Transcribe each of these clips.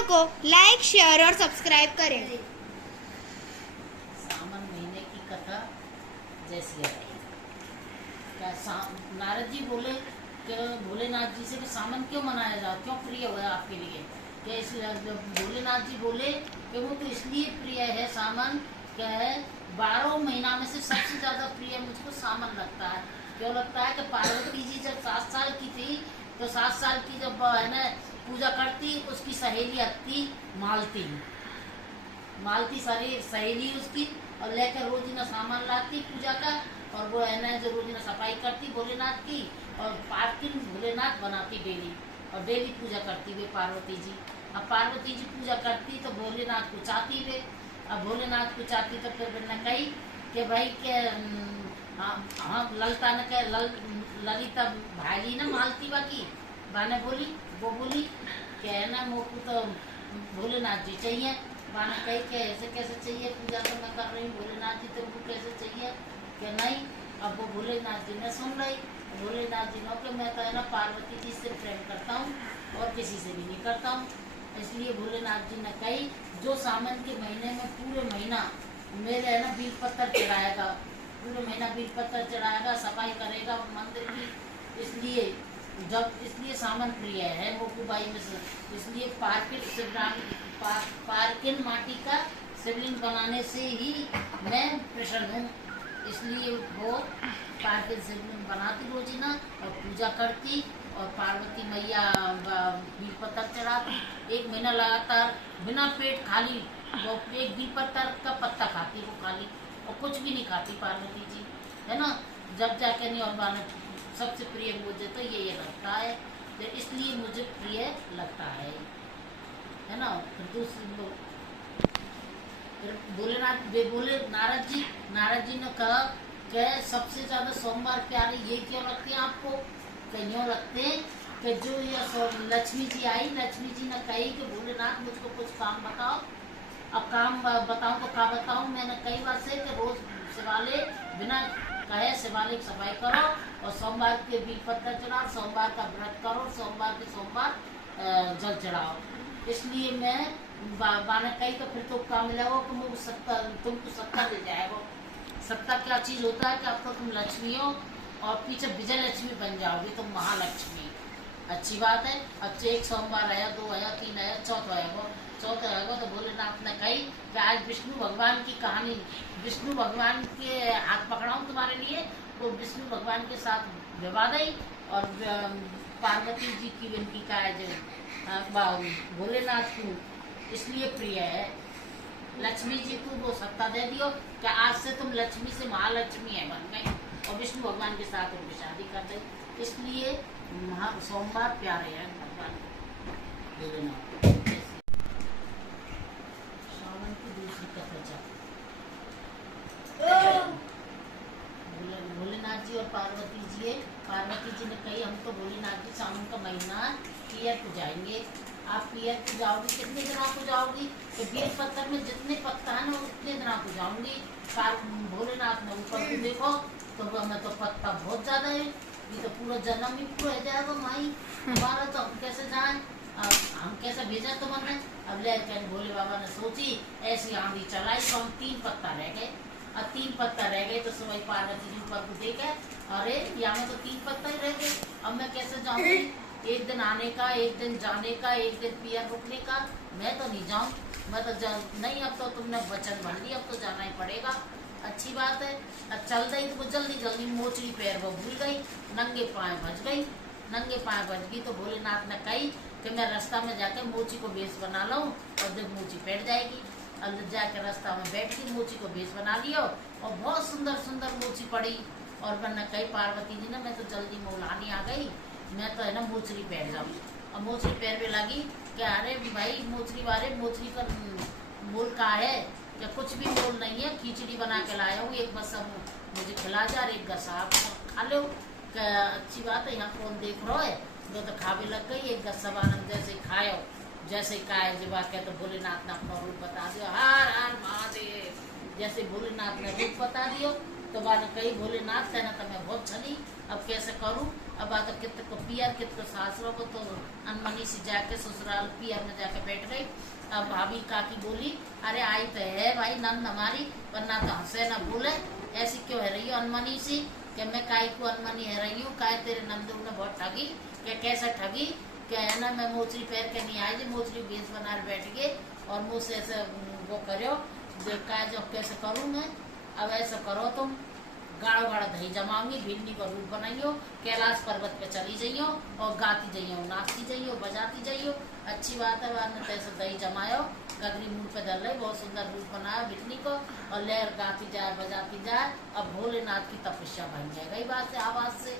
Video को like, share और subscribe करें। सावन महीने की कथा जैसी है। क्या नारद जी बोले कि भोलेनाथ जी से कि सावन क्यों मनाया जाए, क्यों प्रिय हुआ आपके लिए? क्या इसलिए भोलेनाथ जी बोले कि वो तो इसलिए प्रिय है सावन, क्या है 12 महीना में से सबसे ज्यादा प्रिय मुझको सावन लगता है। क्यों लगता है कि पार्वती जी जब 7 साल की थी तो 7 साल की जब है ना पूजा करती, उसकी सहेली आती मालती मालती सहेली उसकी, और लेकर रोजीना सामान लाती पूजा का, और वो है ना जो रोजीना सफाई करती भोलेनाथ की, और पार्किन भोलेनाथ बनाती डेली, और डेली पूजा करती वे पार्वती जी। अब पार्वती जी पूजा करती तो भोलेनाथ को चाहती वे, अब भोलेनाथ को चाहती तो फिर न कही कि भाई के हाँ ललता न कह ललिता भाई ना मालती बाकी बाने बोली, वो बोली कि है ना मोको तो भोलेनाथ जी चाहिए। बाने कही कि ऐसे कैसे चाहिए, पूजा तो मैं कर रही हूँ भोलेनाथ जी, तुमको कैसे चाहिए? कि नहीं। अब वो भोलेनाथ जी ने सुन रही, भोलेनाथ जी ने कि मैं तो है ना पार्वती जी से प्रेम करता हूँ और किसी से भी नहीं करता हूँ। इसलिए भोलेनाथ जी ने कही जो सावन के महीने में पूरे महीना मेरे है ना बील पत्थर चढ़ाएगा, पूरे महीना बील पत्थर चढ़ाएगा, सफाई करेगा मंदिर की, इसलिए सावन प्रिय है मोकूबाई में से। इसलिए पार्किन माटी का शिवलिंग बनाने से ही मैं प्रसन्न हूँ। इसलिए वो पार्किन शिवलिंग बनाती रोजीना और पूजा करती, और पार्वती मैया बील पत्थर चढ़ाती। 1 महीना लगातार बिना पेट खाली वो एक बील पत्थर का पत्ता खाती, वो खाली, और कुछ भी नहीं खाती पार्वती जी, है ना। जब जाके नहीं, और मानो सबसे प्रिय मुझे तो ये लगता है, तो इसलिए मुझे प्रिय लगता है ना। फिर दूसरी लोग फिर भोलेनाथ बोले नारद जी ने कहा कि सबसे ज्यादा सोमवार प्यारे ये क्यों लगते हैं आपको? क्यों लगते हैं कि जो ये लक्ष्मी जी आई, लक्ष्मी जी ने कही कि भोलेनाथ मुझको कुछ काम बताओ। अब काम बताऊं तो क्या बताऊं? मैंने कई बार से कि रोज शिवालय बिना कहे शिवालय की सफाई करो, और सोमवार के बील पत्थर चढ़ाओ, सोमवार का व्रत करो, सोमवार के सोमवार जल चढ़ाओ। इसलिए मैं बाने कही तो फिर तो काम मिलेगा कि तुमको सत्ता दे जाएगा। सत्ता क्या चीज होता है कि अब तो तुम लक्ष्मी हो और पीछे विजय लक्ष्मी बन जाओगी, तुम महालक्ष्मी। अच्छी बात है। अब 1 सोमवार आया, 2 आया, 3 आया, चौथा आएगा तो भोलेनाथ ने कही कि आज विष्णु भगवान की कहानी, विष्णु भगवान के हाथ पकड़ाऊं तुम्हारे लिए, तो विष्णु भगवान के साथ विवाद आई, और पार्वती जी की विनती का है जो भोलेनाथ को इसलिए प्रिय है। लक्ष्मी जी को वो सत्ता दे दियो कि आज से तुम लक्ष्मी से महालक्ष्मी है बन गए, और विष्णु भगवान के साथ उनकी शादी कर दी। इसलिए सोमवार प्यारे हैं भगवान भोलेनाथ। सावन की दूसरी कथा भोलेनाथ जी और पार्वती जी ने कही हम तो भोलेनाथ जी सावन का महीना पियर को जाएंगे। आप पियर को जाओगी, कितने दिनों को जाओगी? तो बील पत्थर में जितने पत्ता है ना उतने दिनों को जाऊंगी। भोलेनाथ ने ऊपर को देखो तो हमें तो पत्ता बहुत ज्यादा है, ये तो पूरा जन्म ही पूरा हो जाएगा माई हमारा, तो हम कैसे जाए, हम कैसे भेजा तुमने? अब ले भोले बाबा ने सोची, ऐसी आंधी चलाई तो हम 3 पत्ता रह गए। अब 3 पत्ता रह गए तो सुबह पार्वती जी ऊपर को देखे, अरे यहाँ में तो 3 पत्ता ही रह गए, अब मैं कैसे जाऊंगी? 1 दिन आने का, 1 दिन जाने का, 1 दिन पियर रुकने का, मैं तो नहीं जाऊँ, मैं तो नहीं, अब तो तुमने वचन भर लिया, अब तो जाना ही पड़ेगा। अच्छी बात है। अब चल गई तो जल्दी मोचड़ी पैर वो भूल गई, नंगे पाँव बच गई। नंगे पाँव बच गई तो भोलेनाथ ने कही कि मैं रास्ता में जाकर मोची को बेस बना लूँ, और जब मोची बैठ जाएगी, अब जाकर रास्ता में बैठ के मोची को बेस बना लियो, और बहुत सुंदर सुंदर मोची पड़ी। और मैंने कही पार्वती जी ने मैं तो जल्दी मौलानी आ गई, मैं तो है ना मोचरी पैर जाऊँ। और मोचरी पैर में लगी कि अरे भाई मोचरी का मोल का है क्या? कुछ भी मोल नहीं है, खिचड़ी बना के लाया हूँ, एक बस मुझे खिला जा, एक गसा आप खा लो। अच्छी बात है, यहाँ कौन देख रहा है? तो खावे लग गई, एक गस्सा बानम जैसे खायो, जैसे खाए जब आके तो भोलेनाथ ने अपना रूप बता दिया, हर हर महादेव। जैसे भोलेनाथ ने रूप बता दियो तो बाने कही भोलेनाथ कहना तो मैं बहुत छली, अब कैसे करूँ? अब आता कित को पियर कित को सासुरों को, तो अनमनी से जाके ससुराल पियर में जाके बैठ गई। अब भाभी काकी बोली, अरे आई तो है भाई नंद हमारी, वरना तो हंसे ना बोले, ऐसी क्यों है रही हो अनमनी सी? कि मैं काय को अनमनी है रही हूँ, काय तेरे नंदू ने बहुत ठगी। क्या कैसे ठगी? क्या है ना, मैं मोचरी पैर के नहीं आई, मोचरी बेस बना बैठ गए और मुँह से ऐसे वो करो जो कैसे करूँ मैं। अब ऐसा करो तुम, गाढ़ो गाढ़ा दही जमाऊंगी, भिंडी का रूप बनाइयो, कैलाश पर्वत पे चली जाइयो और गाती जाइयो, नाचती जाइयो, बजाती जाइयो। अच्छी बात है, बाद में तैसे दही जमायो, गगरी मुंह पे धर ले, बहुत सुंदर रूप बनाया भिंडी को, और लहर गाती जाए बजाती जाए। अब भोलेनाथ की तपस्या बन जाएगा, ये बात से आवाज से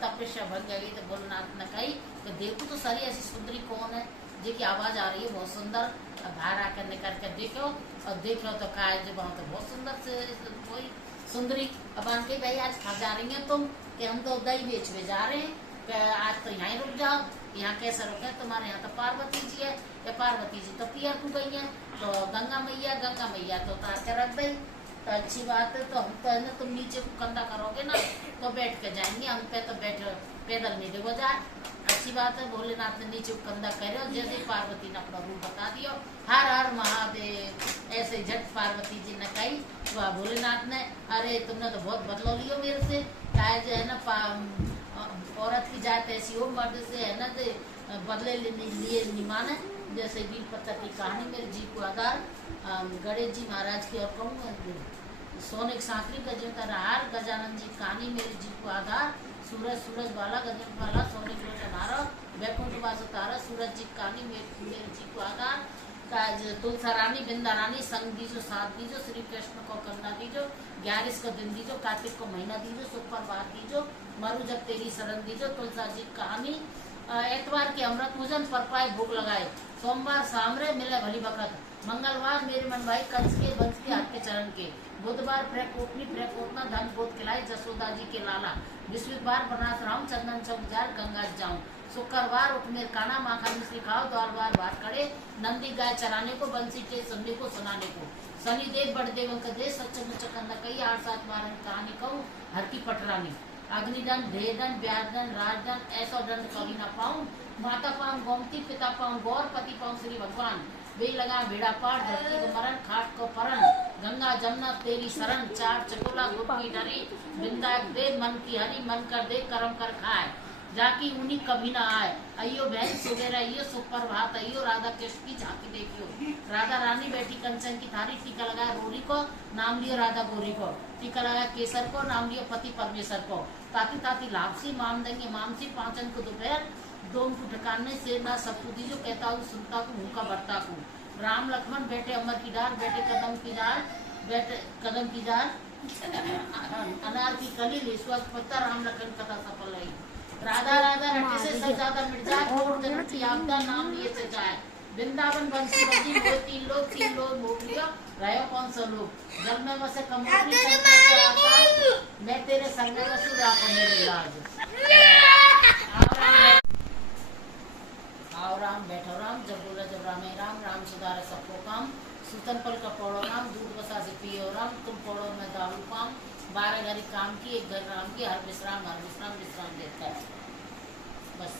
तपस्या बन जाएगी। तो भोलेनाथ ने कही तो देखो तो सारी ऐसी सुंदरी कौन है जिसकी आवाज आ रही है बहुत सुंदर, बाहर आकर निकल कर देखो, और देखो तो कहा जब तो बहुत सुंदर से कोई सुंदरी। अब के भाई आज खा जा रही है तुम, कि हम तो दही बेचने जा रहे हैं, कि आज तो यहाँ रुक जाओ। यहाँ कैसे रुके? तुम्हारे यहाँ तो पार्वती जी है, या पार्वती जी तो पियर को गई है, तो गंगा मैया तो उतार के रख गई। तो अच्छी बात है, तो हम तो है ना, तुम नीचे को कंधा करोगे ना तो बैठ के जाएंगे, हम पे तो बैठ पैदल नहीं डूबो जाए। अच्छी बात है, भोलेनाथ ने नीचे कंधा करे, जैसे पार्वती ने अपना रूप बता दिया, हर हर महादेव, ऐसे झट पार्वती जी ने कही। वह भोलेनाथ ने, अरे तुमने तो बहुत बदलो लियो मेरे से, चाहे जो है ना औरत की जात ऐसी हो, मर्द से है ना बदले लिए निमान है। जैसे वीर पत्थर की कहानी मेरे जी को आधार, गणेश जी महाराज की, और कहूँ सोने की सांकरी गजन हार, गजानंद जी कहानी मेरे जी को आधार, सूरज वाला गजन वाला, सोने की लोचन वैकुंठ वास उतारा, सूरज जी कहानी मेरे जी को आधार। तुलसा रानी बिंदा रानी संग दीजो, साथ दीजो, श्री कृष्ण को कन्ना दीजो, 11 को दिन दीजो, कार्तिक को महीना दीजो, सुपर बात दीजो, मरु जब तेरी शरण दीजो। तुलसा जी कहानी, एतवार के अमृत पूजन पर पाए भोग लगाए, सोमवार सामरे मिले भली बखत, मंगलवार मेरे मन भाई कंस के वंश के हाथ के चरण के, बुधवार प्रकोपना धन गोद खिलाए जसोदा जी के लाला, बृहस्पतिवार बनास राम चंदन चौक जार गंगा जाऊं, शुक्रवार उठ मेर काना माखन मिश्री खाओ, द्वारवार बात खड़े नंदी गाय चराने को, बंसी के सुनने को सुनाने को, शनि देव बड़ देव का देश सच्चे मुच्च कंदा कही, 8-7 बार कहानी कहूँ हर की पटरानी, अग्निदंड ढेरदंड ब्याजदंड राजदंड ऐसा दंड कभी न पाऊं, माता पाऊं गोमती, पिता पाऊं गौर, पति पाऊं श्री भगवान, वे लगा बेड़ा पार, धरती को मरण खाट को परन, गंगा जमुना तेरी शरण, चार चकोला गुप्ती डरी, बिंदा दे मन की हरी, मन कर दे कर्म कर खाए, जाकी उन्हीं कभी ना आए, अयो बहन सुबेरा अयो सुप्रभात अयो, राधा कृष्ण की झांकी देखियो, राधा रानी बैठी कंचन की थारी, टीका लगाया रोरी को, नाम लियो राधा गोरी को, टीका लगाया केसर को, नाम लियो पति परमेश्वर को, ताती ताती लापसी माम देंगे मामसी, पांचन को दोपहर, दोम को ठिकाने से ना सबको दीजो, कहता हूँ सुनता को भूखा भरता को, राम लक्ष्मण बैठे अमर की डार, बैठे कदम की डार, अनार की कली ईश्वर पत्ता, राम लखन कथा सफल है, राधा राधा रटे से सब ज्यादा मिट जाए, कोट जन्म की आपदा नाम लिए से जाए, वृंदावन बंसी बजी मोह, 3 लोग मोह लिया, रहो कौन सा लोग, जब मैं वैसे कमोटी मैं तेरे संग में वसू राखो मेरे लाज, आओ राम बैठो राम, जब बोला जब रामे राम, राम सुधारे सबको काम, सुतन पल का पौड़ो राम, दूध बसा से पियो राम, तुम पौड़ो में दारू पाम, 12 घड़ी काम की 1 घर राम की, हर विश्राम विश्राम देता है बस।